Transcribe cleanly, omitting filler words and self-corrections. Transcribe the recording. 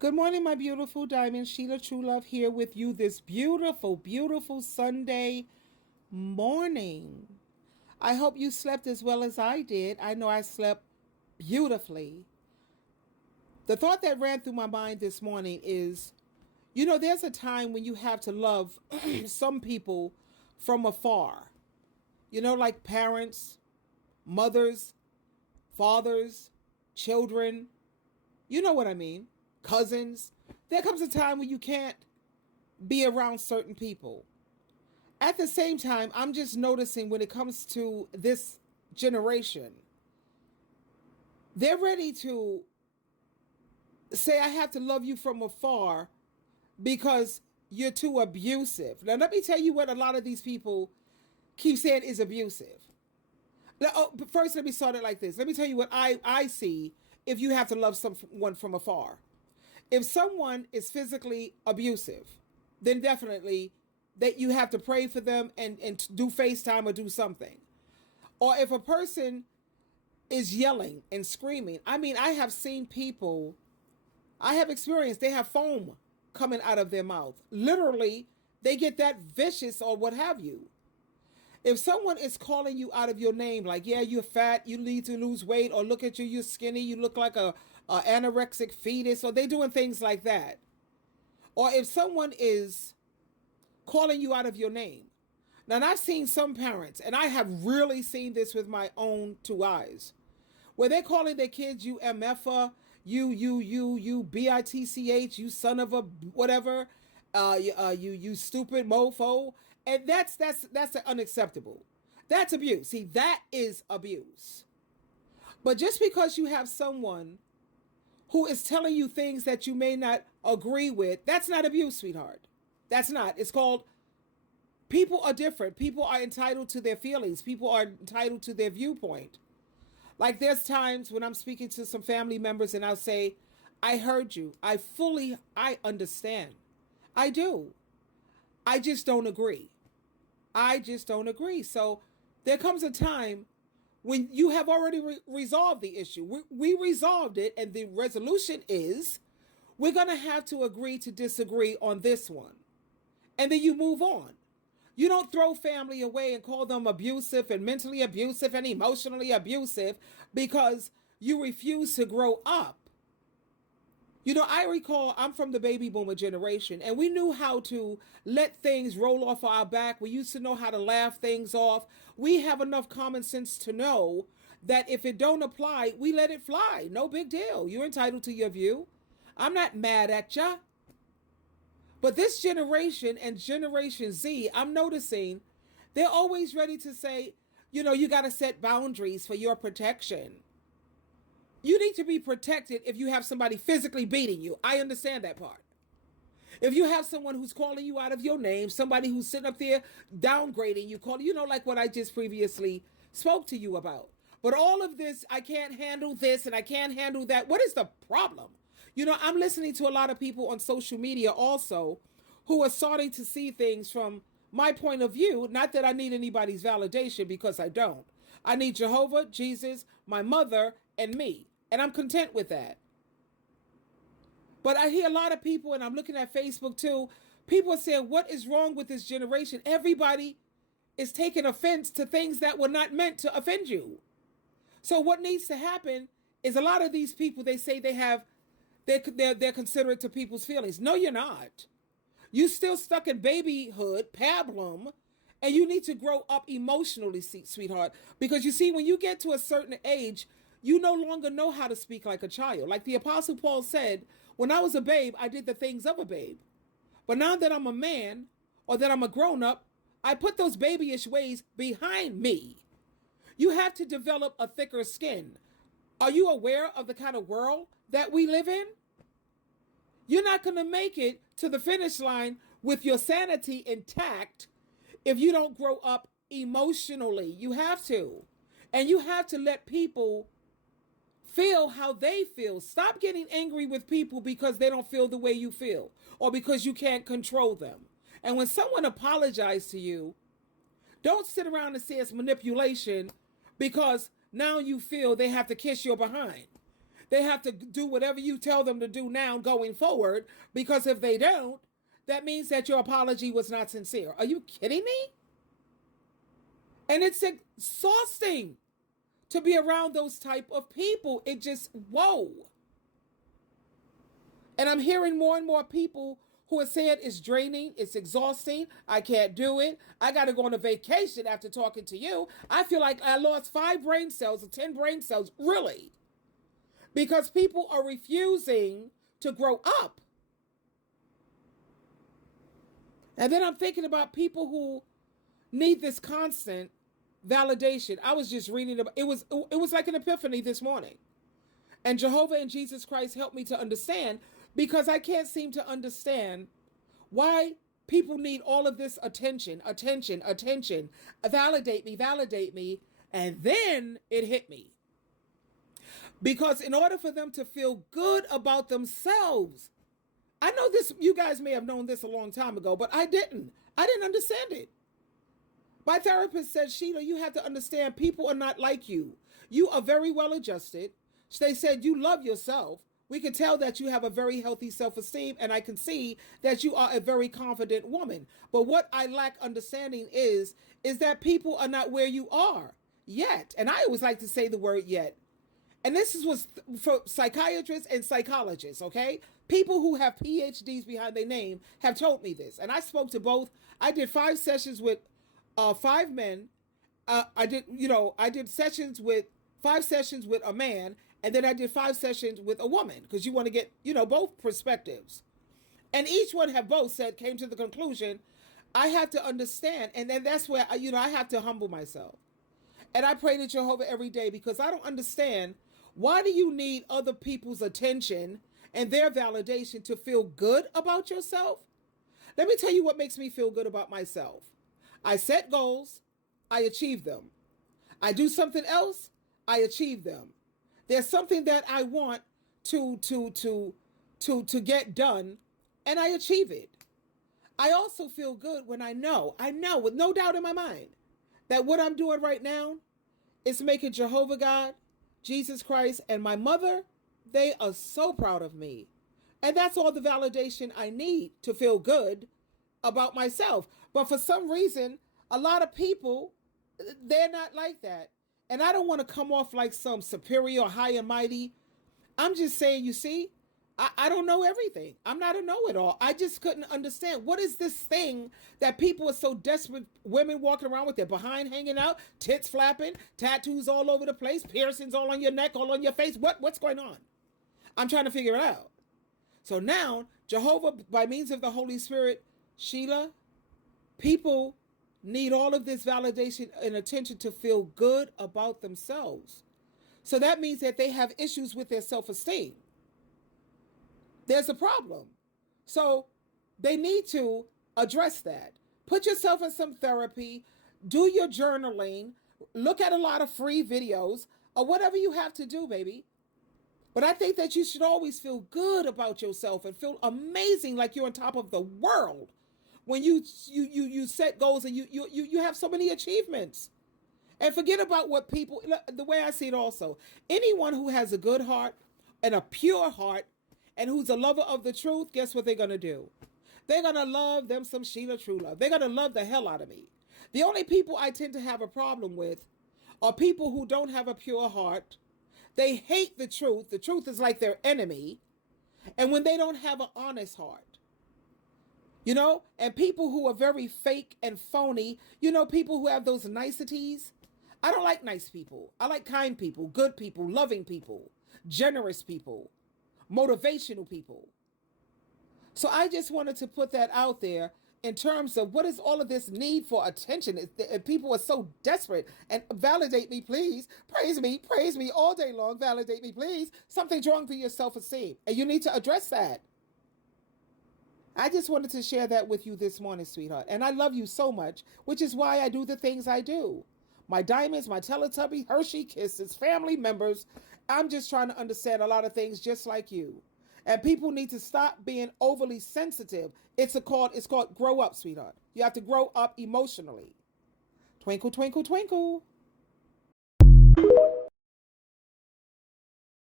Good morning, my beautiful diamond. SheilaTruelove here with you this beautiful, beautiful Sunday morning. I hope you slept as well as I did. I know I slept beautifully. The thought that ran through my mind this morning is, there's a time when you have to love some people from afar. Like parents, mothers, fathers, children. You know what I mean? Cousins. There comes a time when you can't be around certain people. At the same time, I'm just noticing when it comes to this generation, they're ready to say, I have to love you from afar because you're too abusive. Now, let me tell you what a lot of these people keep saying is abusive. Now, but first, let me start it like this. Let me tell you what I see if you have to love someone from afar. If someone is physically abusive, then definitely that you have to pray for them and do FaceTime or do something. Or if a person is yelling and screaming, I mean, I have seen people, I have experienced, they have foam coming out of their mouth. Literally, they get that vicious or what have you. If someone is calling you out of your name, like, yeah, you're fat, you need to lose weight, or look at you, you're skinny, you look like a anorexic fetus, or they doing things like that. Or if someone is calling you out of your name. Now, and I've seen some parents, and I have really seen this with my own two eyes, where they're calling their kids you MFA, you bitch, you son of a whatever, you stupid mofo, and that's unacceptable. That's abuse. See, that is abuse. But just because you have someone who is telling you things that you may not agree with, that's not abuse, sweetheart. That's not. It's called, people are different. People are entitled to their feelings. People are entitled to their viewpoint. Like there's times when I'm speaking to some family members and I'll say, I heard you. I understand. I do. I just don't agree. I just don't agree. So there comes a time when you have already resolved the issue. We resolved it, and the resolution is we're going to have to agree to disagree on this one. And then you move on. You don't throw family away and call them abusive and mentally abusive and emotionally abusive because you refuse to grow up. I recall I'm from the baby boomer generation, and we knew how to let things roll off our back. We used to know how to laugh things off. We have enough common sense to know that if it don't apply, we let it fly. No big deal. You're entitled to your view. I'm not mad at ya. But this generation and Generation Z, I'm noticing they're always ready to say, you got to set boundaries for your protection. You need to be protected if you have somebody physically beating you. I understand that part. If you have someone who's calling you out of your name, somebody who's sitting up there downgrading you, like what I just previously spoke to you about. But all of this, I can't handle this and I can't handle that. What is the problem? I'm listening to a lot of people on social media also who are starting to see things from my point of view. Not that I need anybody's validation, because I don't. I need Jehovah, Jesus, my mother, and me. And I'm content with that. But I hear a lot of people, and I'm looking at Facebook too, people are saying, what is wrong with this generation? Everybody is taking offense to things that were not meant to offend you. So what needs to happen is a lot of these people, they say they're considerate to people's feelings. No, you're not. You still stuck in babyhood, pablum, and you need to grow up emotionally, sweetheart. Because you see, when you get to a certain age, you no longer know how to speak like a child. Like the Apostle Paul said, when I was a babe, I did the things of a babe. But now that I'm a man, or that I'm a grown up, I put those babyish ways behind me. You have to develop a thicker skin. Are you aware of the kind of world that we live in? You're not going to make it to the finish line with your sanity intact if you don't grow up emotionally. You have to. And you have to let people feel how they feel. Stop getting angry with people because they don't feel the way you feel or because you can't control them. And when someone apologizes to you, don't sit around and say it's manipulation because now you feel they have to kiss your behind. They have to do whatever you tell them to do now going forward, because if they don't, that means that your apology was not sincere. Are you kidding me? And it's exhausting to be around those type of people. It just, whoa. And I'm hearing more and more people who are saying it's draining, it's exhausting, I can't do it, I got to go on a vacation after talking to you. I feel like I lost 5 brain cells or 10 brain cells, really. Because people are refusing to grow up. And then I'm thinking about people who need this constant validation. I was just reading about it was like an epiphany this morning. And Jehovah and Jesus Christ helped me to understand, because I can't seem to understand why people need all of this attention, validate me, and then it hit me. Because in order for them to feel good about themselves, I know this, you guys may have known this a long time ago, but I didn't understand it. My therapist said, Sheila, you have to understand people are not like you. You are very well adjusted. They said you love yourself. We can tell that you have a very healthy self-esteem, and I can see that you are a very confident woman. But what I lack understanding is that people are not where you are yet. And I always like to say the word yet. And this was for psychiatrists and psychologists, okay? People who have PhDs behind their name have told me this. And I spoke to both. I did 5 sessions with 5 men. I did 5 sessions with a man, and then I did 5 sessions with a woman, because you want to get, both perspectives. And each one came to the conclusion, I have to understand. And then that's where, I have to humble myself. And I pray to Jehovah every day, because I don't understand, why do you need other people's attention and their validation to feel good about yourself? Let me tell you what makes me feel good about myself. I set goals, I achieve them. I do something else, I achieve them. There's something that I want to get done, and I achieve it. I also feel good when I know with no doubt in my mind, that what I'm doing right now is making Jehovah God, Jesus Christ, and my mother, they are so proud of me. And that's all the validation I need to feel good about myself. But for some reason, a lot of people, they're not like that. And I don't want to come off like some superior, high and mighty. I'm just saying, you see, I don't know everything. I'm not a know-it-all. I just couldn't understand. What is this thing that people are so desperate, women walking around with their behind hanging out, tits flapping, tattoos all over the place, piercings all on your neck, all on your face? What's going on? I'm trying to figure it out. So now, Jehovah, by means of the Holy Spirit, Sheila, people need all of this validation and attention to feel good about themselves. So that means that they have issues with their self-esteem. There's a problem. So they need to address that. Put yourself in some therapy, do your journaling, look at a lot of free videos, or whatever you have to do, baby. But I think that you should always feel good about yourself and feel amazing, like you're on top of the world when you set goals and you have so many achievements. And forget about what people, the way I see it also, anyone who has a good heart and a pure heart and who's a lover of the truth, guess what they're going to do? They're going to love them some SheilaTruelove. They're going to love the hell out of me. The only people I tend to have a problem with are people who don't have a pure heart. They hate the truth. The truth is like their enemy. And when they don't have an honest heart. And people who are very fake and phony, people who have those niceties. I don't like nice people. I like kind people, good people, loving people, generous people, motivational people. So I just wanted to put that out there in terms of what is all of this need for attention. People are so desperate. And validate me, please. Praise me all day long. Validate me, please. Something's wrong with your self-esteem. And you need to address that. I just wanted to share that with you this morning, sweetheart. And I love you so much, which is why I do the things I do. My diamonds, my Teletubby, Hershey Kisses, family members. I'm just trying to understand a lot of things just like you. And people need to stop being overly sensitive. It's called grow up, sweetheart. You have to grow up emotionally. Twinkle, twinkle, twinkle.